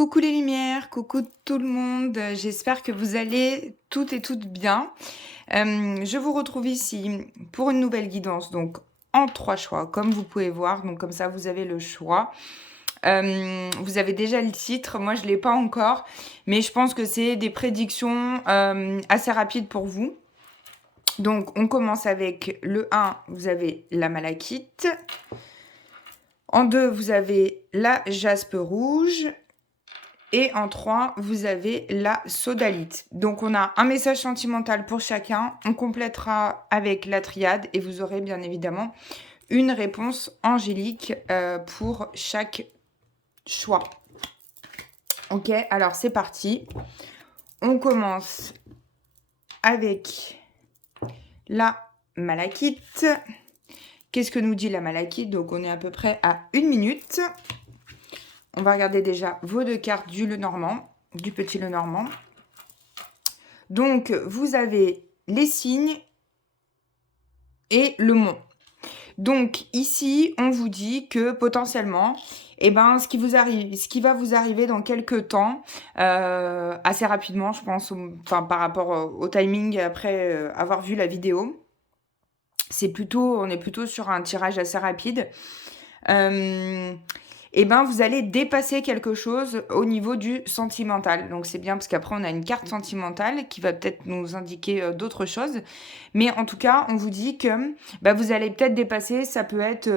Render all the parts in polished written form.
Coucou les lumières, coucou tout le monde, j'espère que vous allez toutes et toutes bien. Je vous retrouve ici pour une nouvelle guidance, donc en 3 choix, comme vous pouvez voir, donc comme ça vous avez le choix. Vous avez déjà le titre, moi je ne l'ai pas encore, mais je pense que c'est des prédictions assez rapides pour vous. Donc on commence avec le 1, vous avez la malachite. En 2, vous avez la jaspe rouge. Et en 3, vous avez la sodalite. Donc, on a un message sentimental pour chacun. On complétera avec la triade et vous aurez bien évidemment une réponse angélique pour chaque choix. Ok, alors c'est parti. On commence avec la malachite. Qu'est-ce que nous dit la malachite? Donc, on est à peu près à 1 minute. On va regarder déjà vos 2 cartes du Lenormand, du petit Lenormand. Donc, vous avez les signes et le mont. Donc, ici, on vous dit que potentiellement, ce qui va vous arriver dans quelques temps, assez rapidement, je pense, par rapport au timing après avoir vu la vidéo, on est plutôt sur un tirage assez rapide. Vous allez dépasser quelque chose au niveau du sentimental. Donc c'est bien parce qu'après on a une carte sentimentale qui va peut-être nous indiquer d'autres choses. Mais en tout cas, on vous dit que vous allez peut-être dépasser, ça peut être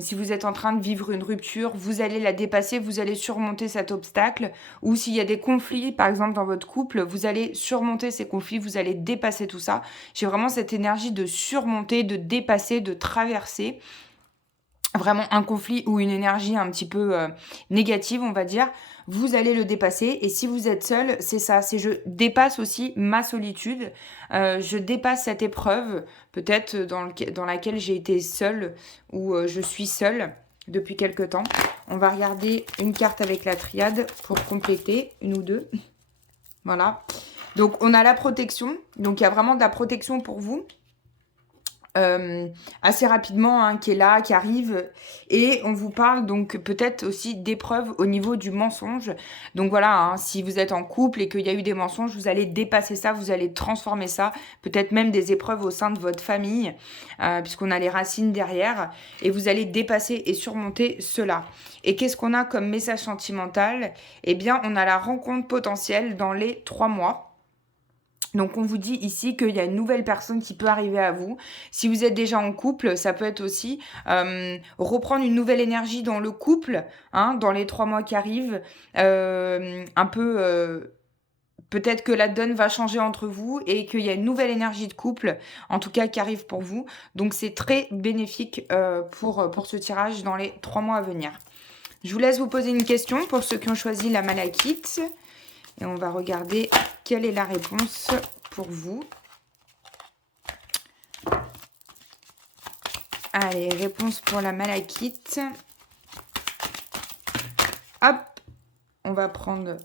si vous êtes en train de vivre une rupture, vous allez la dépasser, vous allez surmonter cet obstacle. Ou s'il y a des conflits, par exemple dans votre couple, vous allez surmonter ces conflits, vous allez dépasser tout ça. J'ai vraiment cette énergie de surmonter, de dépasser, de traverser. Vraiment un conflit ou une énergie un petit peu négative, on va dire, vous allez le dépasser. Et si vous êtes seul, c'est ça, c'est je dépasse aussi ma solitude, je dépasse cette épreuve, peut-être dans laquelle j'ai été seule ou je suis seule depuis quelque temps. On va regarder une carte avec la triade pour compléter, une ou deux. Voilà. Donc on a la protection, donc il y a vraiment de la protection pour vous. Assez rapidement, qui est là, qui arrive, et on vous parle donc peut-être aussi d'épreuves au niveau du mensonge. Donc voilà, si vous êtes en couple et qu'il y a eu des mensonges, vous allez dépasser ça, vous allez transformer ça, peut-être même des épreuves au sein de votre famille, puisqu'on a les racines derrière, et vous allez dépasser et surmonter cela. Et qu'est-ce qu'on a comme message sentimental? Eh bien, on a la rencontre potentielle dans les 3 mois. Donc, on vous dit ici qu'il y a une nouvelle personne qui peut arriver à vous. Si vous êtes déjà en couple, ça peut être aussi reprendre une nouvelle énergie dans le couple, dans les 3 mois qui arrivent. Peut-être que la donne va changer entre vous et qu'il y a une nouvelle énergie de couple, en tout cas, qui arrive pour vous. Donc, c'est très bénéfique pour ce tirage dans les 3 mois à venir. Je vous laisse vous poser une question pour ceux qui ont choisi la malachite. Et on va regarder quelle est la réponse pour vous. Allez, réponse pour la malachite. Hop, on va prendre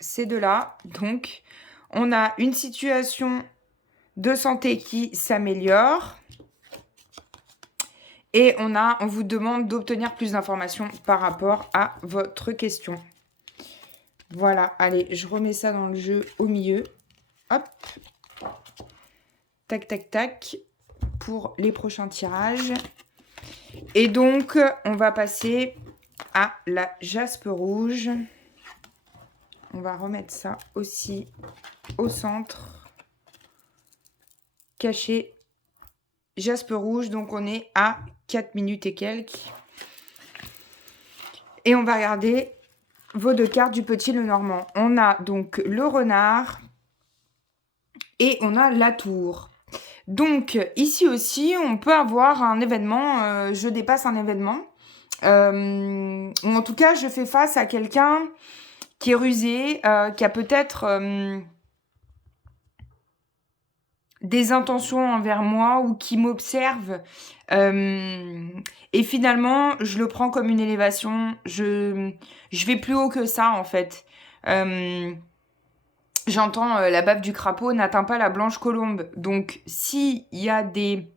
ces deux-là. Donc, on a une situation de santé qui s'améliore. Et on vous demande d'obtenir plus d'informations par rapport à votre question. Voilà, allez, je remets ça dans le jeu au milieu. Hop. Tac, tac, tac. Pour les prochains tirages. Et donc, on va passer à la jaspe rouge. On va remettre ça aussi au centre. Caché. Jaspe rouge, donc on est à 4 minutes et quelques. Et on va regarder vos 2 cartes du petit Lenormand. On a donc le renard et on a la tour. Donc, ici aussi, on peut avoir un événement, je dépasse un événement. Ou en tout cas, je fais face à quelqu'un qui est rusé, qui a peut-être des intentions envers moi ou qui m'observe. Et finalement, je le prends comme une élévation. Je vais plus haut que ça, en fait. J'entends la bave du crapaud n'atteint pas la blanche colombe. Donc, s'il y a des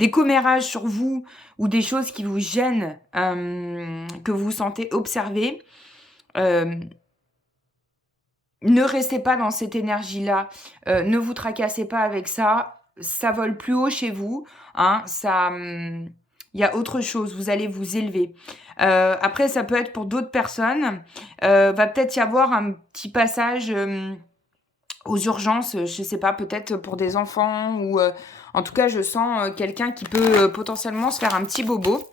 des commérages sur vous ou des choses qui vous gênent, que vous vous sentez observé, ne restez pas dans cette énergie-là, ne vous tracassez pas avec ça, ça vole plus haut chez vous, hein, ça, il y a autre chose, vous allez vous élever. Après, ça peut être pour d'autres personnes, va peut-être y avoir un petit passage aux urgences, je sais pas, peut-être pour des enfants ou en tout cas, je sens quelqu'un qui peut potentiellement se faire un petit bobo.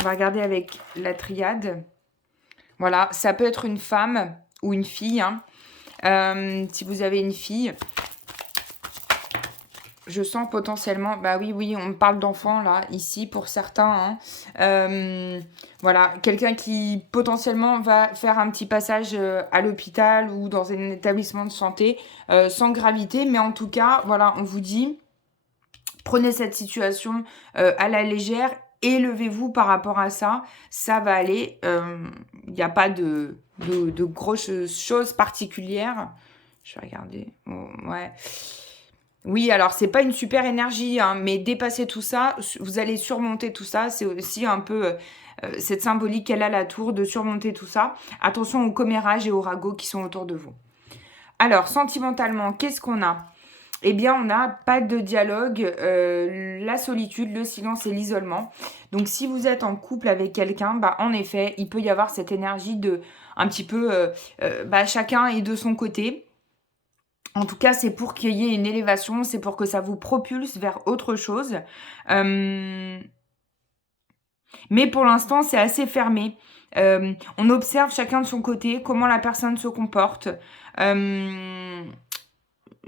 On va regarder avec la triade. Voilà, ça peut être une femme ou une fille, hein. Si vous avez une fille, je sens potentiellement, bah oui, on parle d'enfants là, ici pour certains, hein. Voilà, quelqu'un qui potentiellement va faire un petit passage à l'hôpital ou dans un établissement de santé sans gravité, mais en tout cas, voilà, on vous dit, prenez cette situation à la légère, élevez-vous par rapport à ça, ça va aller, il n'y a pas de grosses choses particulières. Je vais regarder, oh, ouais. Oui, alors c'est pas une super énergie, hein, mais dépasser tout ça, vous allez surmonter tout ça. C'est aussi un peu cette symbolique qu'elle a la tour de surmonter tout ça. Attention aux commérages et aux ragots qui sont autour de vous. Alors, sentimentalement, qu'est-ce qu'on a? Eh bien, on n'a pas de dialogue, la solitude, le silence et l'isolement. Donc, si vous êtes en couple avec quelqu'un, bah, en effet, il peut y avoir cette énergie de un petit peu, bah, chacun est de son côté. En tout cas, c'est pour qu'il y ait une élévation, c'est pour que ça vous propulse vers autre chose. Mais pour l'instant, c'est assez fermé. On observe chacun de son côté, comment la personne se comporte.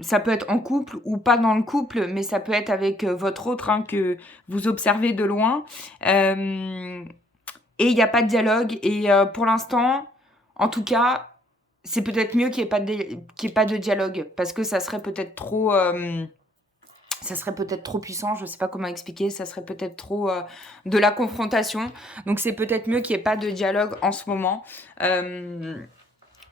Ça peut être en couple ou pas dans le couple, mais ça peut être avec votre autre, hein, que vous observez de loin. Et il n'y a pas de dialogue. Et pour l'instant, en tout cas, c'est peut-être mieux qu'il n'y ait pas de dialogue, parce que ça serait peut-être trop puissant, je ne sais pas comment expliquer, ça serait peut-être trop de la confrontation. Donc c'est peut-être mieux qu'il n'y ait pas de dialogue en ce moment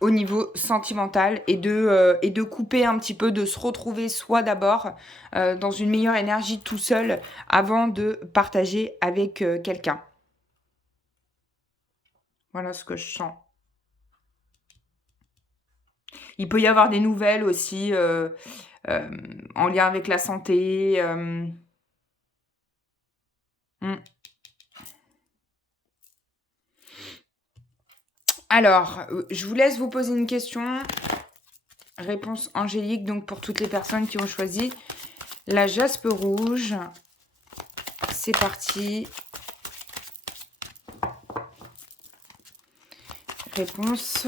au niveau sentimental et de couper un petit peu, de se retrouver soi d'abord dans une meilleure énergie tout seul avant de partager avec quelqu'un. Voilà ce que je sens. Il peut y avoir des nouvelles aussi en lien avec la santé. Alors, je vous laisse vous poser une question. Réponse angélique, donc pour toutes les personnes qui ont choisi la jaspe rouge. C'est parti. Réponse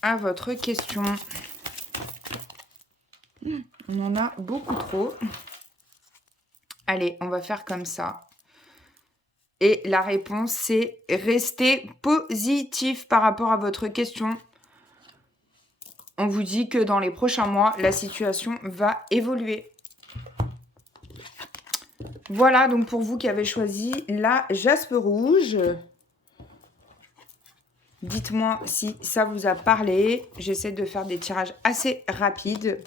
à votre question. On en a beaucoup trop. Allez, on va faire comme ça. Et la réponse, c'est rester positif par rapport à votre question. On vous dit que dans les prochains mois, la situation va évoluer. Voilà, donc pour vous qui avez choisi la jaspe rouge, dites-moi si ça vous a parlé. J'essaie de faire des tirages assez rapides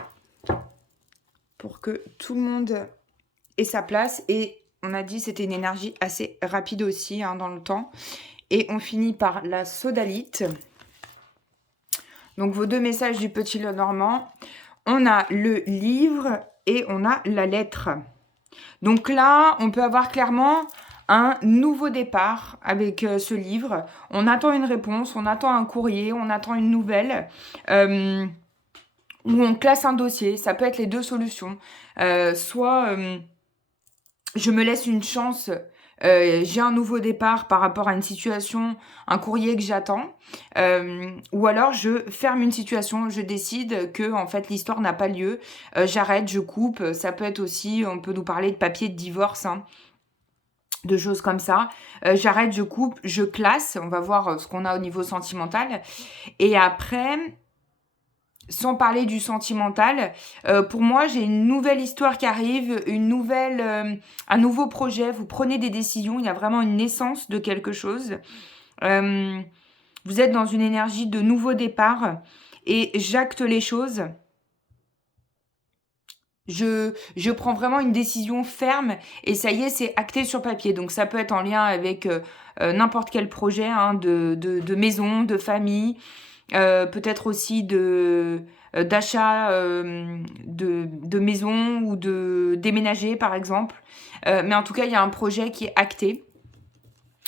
pour que tout le monde ait sa place. Et on a dit que c'était une énergie assez rapide aussi dans le temps. Et on finit par la sodalite. Donc vos deux messages du petit Lenormand. On a le livre et on a la lettre. Donc là, on peut avoir clairement un nouveau départ avec ce livre. On attend une réponse, on attend un courrier, on attend une nouvelle. Ou on classe un dossier. Ça peut être les deux solutions. Soit je me laisse une chance, j'ai un nouveau départ par rapport à une situation, un courrier que j'attends. Ou alors je ferme une situation, je décide que en fait l'histoire n'a pas lieu. J'arrête, je coupe. Ça peut être aussi, on peut nous parler de papier de divorce, de choses comme ça. J'arrête, je coupe, je classe. On va voir ce qu'on a au niveau sentimental. Et après, sans parler du sentimental, pour moi, j'ai une nouvelle histoire qui arrive, un nouveau projet. Vous prenez des décisions, il y a vraiment une naissance de quelque chose. Vous êtes dans une énergie de nouveau départ et j'acte les choses. je prends vraiment une décision ferme et ça y est, c'est acté sur papier. Donc ça peut être en lien avec n'importe quel projet hein, de maison, de famille, peut-être aussi d'achat de maison ou de déménager par exemple. Mais en tout cas, il y a un projet qui est acté.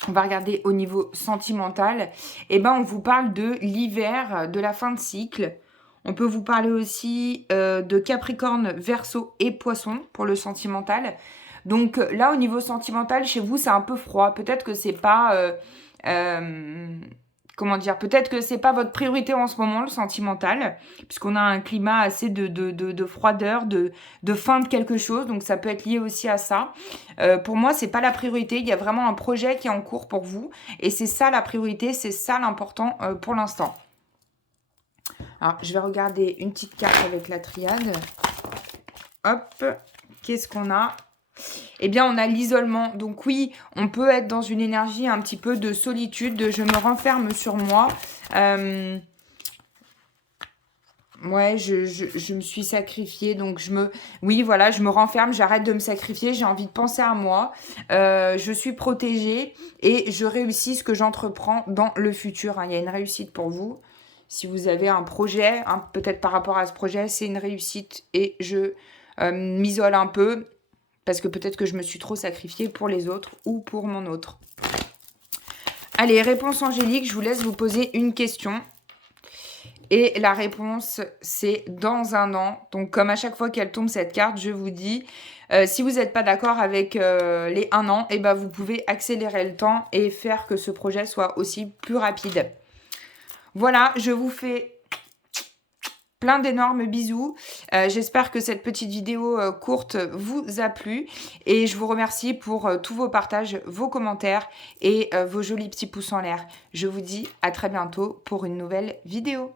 On va regarder au niveau sentimental. Et ben, on vous parle de l'hiver, de la fin de cycle. On peut vous parler aussi de Capricorne, Verseau et Poisson pour le sentimental. Donc là, au niveau sentimental, chez vous, c'est un peu froid. Peut-être que c'est pas... comment dire, peut-être que c'est pas votre priorité en ce moment, le sentimental, puisqu'on a un climat assez de froideur, de fin de quelque chose, donc ça peut être lié aussi à ça. Pour moi, c'est pas la priorité, il y a vraiment un projet qui est en cours pour vous, et c'est ça la priorité, c'est ça l'important pour l'instant. Alors, je vais regarder une petite carte avec la triade. Hop, qu'est-ce qu'on a ? Eh bien, on a l'isolement. Donc oui, on peut être dans une énergie un petit peu de solitude, de je me renferme sur moi. Ouais, je me suis sacrifiée, donc oui, voilà, je me renferme, j'arrête de me sacrifier, j'ai envie de penser à moi. Je suis protégée et je réussis ce que j'entreprends dans le futur. Hein. Il y a une réussite pour vous. Si vous avez un projet, hein, peut-être par rapport à ce projet, c'est une réussite et je m'isole un peu. Parce que peut-être que je me suis trop sacrifiée pour les autres ou pour mon autre. Allez, réponse angélique, je vous laisse vous poser une question. Et la réponse, c'est dans un an. Donc, comme à chaque fois qu'elle tombe cette carte, je vous dis, si vous n'êtes pas d'accord avec les 1 an, eh ben, vous pouvez accélérer le temps et faire que ce projet soit aussi plus rapide. Voilà, je vous fais plein d'énormes bisous. J'espère que cette petite vidéo courte vous a plu. Et je vous remercie pour tous vos partages, vos commentaires et vos jolis petits pouces en l'air. Je vous dis à très bientôt pour une nouvelle vidéo.